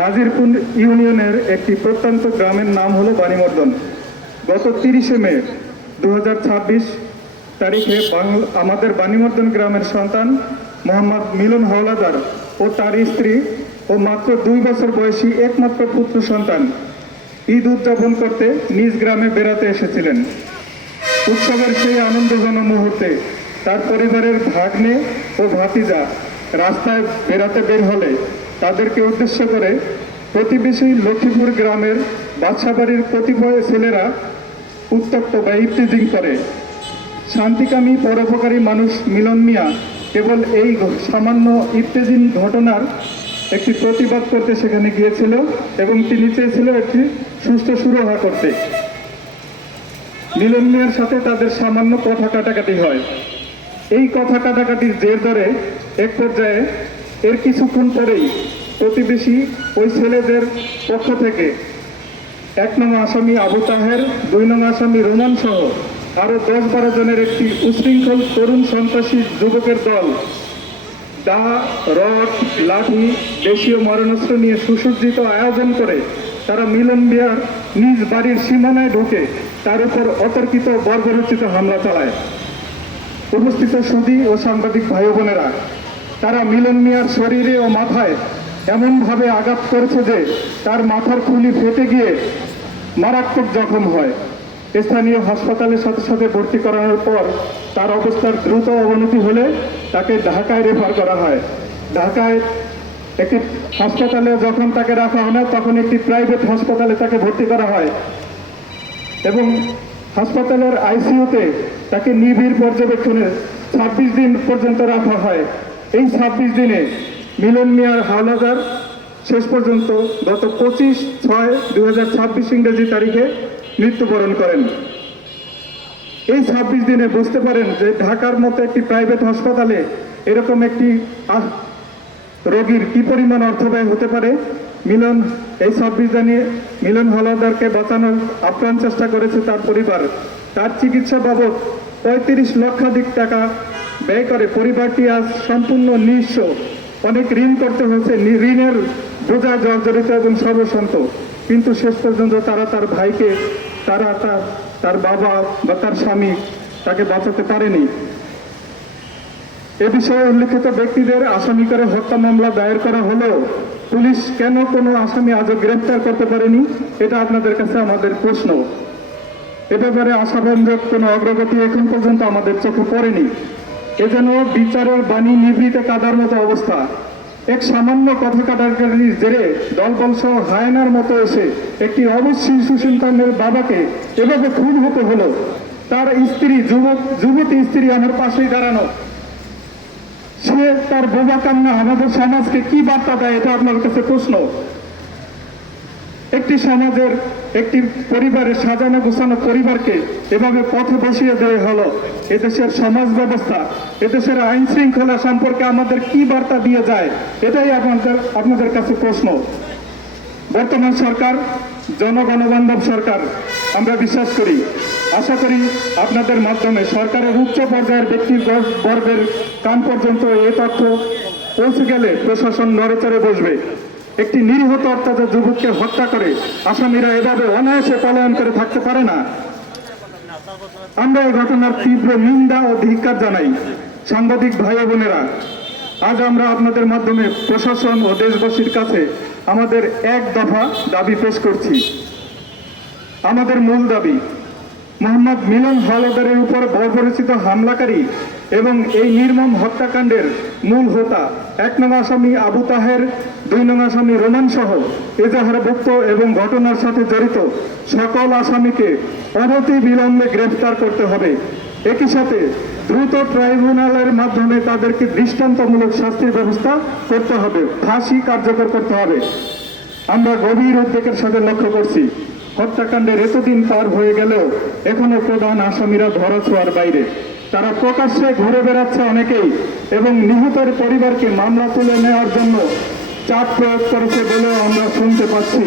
নাজিরপুর ইউনিয়নের একটি প্রত্যন্ত গ্রামের নাম হলো বাণীমর্দন। গত 30শে মে 2026 তারিখে আমাদের বাণীমর্দন গ্রামের সন্তান মোহাম্মদ মিলন হাওলাদার ও তার স্ত্রী ও মাত্র 2 বছর বয়সী একমাত্র পুত্র সন্তান ঈদ উদযাপন করতে নিজ গ্রামে বেড়াতে এসেছিলেন। উৎসবের সেই আনন্দঘন মুহূর্তে তার পরিবারের ভাগ্নে ও ভাতিজা রাস্তায় বেড়াতে বের হলে তাদেরকে উদ্দেশ্য করে প্রতিবেশী লক্ষ্মীপুর গ্রামের বাদশাবাড়ির কতিপয় ছেলেরা উত্তপ্ত বা ইফতিজিং করে। শান্তিকামী পরোপকারী মানুষ মিলন মিয়া কেবল এই সামান্য ইফতিজিং ঘটনার একটি প্রতিবাদ করতে সেখানে গিয়েছিল এবং তিনি চেয়েছিল একটি সুষ্ঠু সুরাহা করতে। মিলন মিয়ার সাথে তাদের সামান্য কথা কাটাকাটি হয়। এই কথা কাটাকাটির জের ধরে এক পর্যায়ে এর কিছুক্ষণ পরেই প্রতিবেশী ওই ছেলেদের পক্ষ থেকে 1 নং আসামি আবু তাহের, 2 নং আসামি রোমান সহ আরও 10-12 জনের একটি উশৃঙ্খল তরুণ সন্ত্রাসী যুবকের দল দা, রড, লাঠি, দেশীয় মারণাস্ত্র নিয়ে সুসজ্জিত আয়োজন করে তারা মিলন মিয়ার নিজ বাড়ির সীমানায় ঢুকে তার উপর অতর্কিত বর্বরোচিত হামলা চালায়। উপস্থিত সুধী ও সাংবাদিক ভাই বোনেরা, তারা মিলন মিয়ার শরীরে ও মাথায় এমনভাবে আঘাত করেছে যে তার মাথার খুলি ফেটে গিয়ে মারাত্মক জখম হয়। স্থানীয় হাসপাতালের সাথে সাথে ভর্তি করানোর পর তার অবস্থার দ্রুত অবনতি হলে তাকে ঢাকায় রেফার করা হয়। ঢাকায় একটি হাসপাতালে যখন তাকে রাখা হয় না, তখন একটি প্রাইভেট হাসপাতালে তাকে ভর্তি করা হয় এবং হাসপাতালের আইসিইউতে তাকে নিবিড় পর্যবেক্ষণে 26 দিন পর্যন্ত রাখা হয়। এই 26 দিনে মিলন মিয়া হাওলাদার শেষ পর্যন্ত গত 25/6/2026 ইংরেজি তারিখে মৃত্যুবরণ করেন। এই 26 দিনে বুঝতে পারেন যে ঢাকার মতো একটি প্রাইভেট হাসপাতালে এরকম একটি রোগীর কি পরিমাণ অর্থ ব্যয় হতে পারে। মিলন এই 26 দিনে মিলন হাওলাদারকে বাঁচানোর আপ্রাণ চেষ্টা করেছে তার পরিবার। তার চিকিৎসা বাবদ 35 লক্ষাধিক টাকা ব্যয় করে পরিবারটি আজ সম্পূর্ণ নিঃস্ব। অনেক ঋণ করতে হয়েছে, ঋণের বোঝা জর্জরিত এবং সর্বশান্ত, কিন্তু শেষ পর্যন্ত তারা তার ভাইকে, তার বাবা বা তার স্বামী তাকে বাঁচাতে পারেনি। এ বিষয়ে উল্লিখিত ব্যক্তিদের আসামি করে হত্যা মামলা দায়ের করা হলেও পুলিশ কেন কোনো আসামি আজও গ্রেফতার করতে পারেনি, এটা আপনাদের কাছে আমাদের প্রশ্ন। এ ব্যাপারে আশাব্যঞ্জক কোনো অগ্রগতি এখন পর্যন্ত আমাদের চোখে পড়েনি। এ যেন বিচারের বাণী নিভৃতে কাদার মতো অবস্থা। এক সামান্য কথা কাটাকাটির জেরে দলবল সহ হায়নার মতো এসে একটি অবশ শিশু সন্তানের বাবাকে এভাবে খুন হতে হলো। তার স্ত্রী, যুবতী স্ত্রী আমার পাশেই দাঁড়ানো, সে তার বোবা কান্না আমাদের সমাজকে কি বার্তা দেয়, এটা আপনার কাছে প্রশ্ন। একটি সমাজের, একটি পরিবারের সাজানো গোছানো পরিবারকে এভাবে পথে বসিয়ে দেওয়া হলো। এদেশের সমাজ ব্যবস্থা, এদেশের আইন শৃঙ্খলা সম্পর্কে আমাদের কি বার্তা দিয়ে যায়, এটাই আপনাদের কাছে প্রশ্ন। বর্তমান সরকার জনগণবান্ধব সরকার আমরা বিশ্বাস করি। আশা করি আপনাদের মাধ্যমে সরকারের উচ্চ পর্যায়ের ব্যক্তিবর্গের কান পর্যন্ত এ তথ্য পৌঁছে গেলে প্রশাসন নড়েচড়ে বসবে। একটি নিরীহ অত্যাচার যুবককে হত্যা করে আসামিরা এভাবে অনায়াসে পলায়ন করে থাকতে পারে না। আমরা এই ঘটনার তীব্র নিন্দা ও ধিক্কার জানাই। সাংবাদিক ভাই বোনেরা, আজ আমরা আপনাদের মাধ্যমে প্রশাসন ও দেশবাসীর কাছে আমাদের এক দফা দাবি পেশ করছি। আমাদের মূল দাবি, মোহাম্মদ মিলন হাওলাদারের উপর বর্বরোচিত হামলাকারী এবং এই নির্মম হত্যাকাণ্ডের মূল হোতা 1 নং আসামি আবু তাহের, 2 নং আসামি রোমান সহ এজাহারভুক্ত এবং ঘটনার সাথে জড়িত সকল আসামিকে অনতি বিলম্বে গ্রেফতার করতে হবে। একই সাথে দ্রুত ট্রাইব্যুনালের মাধ্যমে তাদেরকে দৃষ্টান্তমূলক শাস্তির ব্যবস্থা করতে হবে, ফাঁসি কার্যকর করতে হবে। আমরা গভীর উদ্বেগের সাথে লক্ষ্য করছি, হত্যাকাণ্ডের এতদিন পার হয়ে গেলেও এখনো প্রধান আসামিরা ধরাছোঁয়ার বাইরে। তারা প্রকাশ্যে ঘুরে বেড়াচ্ছে অনেকেই এবং নিহতের পরিবারকে মামলা তুলে নেওয়ার জন্য চাপ প্রয়োগ করেছে বলেও আমরা শুনতে পাচ্ছি।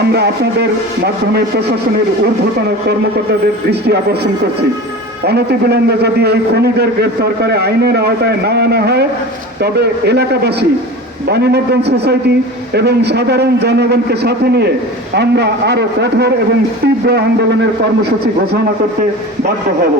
আমরা আপনাদের মাধ্যমে প্রশাসনের ঊর্ধ্বতন কর্মকর্তাদের দৃষ্টি আকর্ষণ করছি, অনতিবিলম্বে যদি এই খুনিদের গ্রেফতার করে আইনের আওতায় না আনা হয় তবে এলাকাবাসী বাণীমর্দন সোসাইটি এবং সাধারণ জনগণকে সাথে নিয়ে আমরা আরো কঠোর এবং তীব্র আন্দোলনের কর্মসূচি ঘোষণা করতে বাধ্য হব।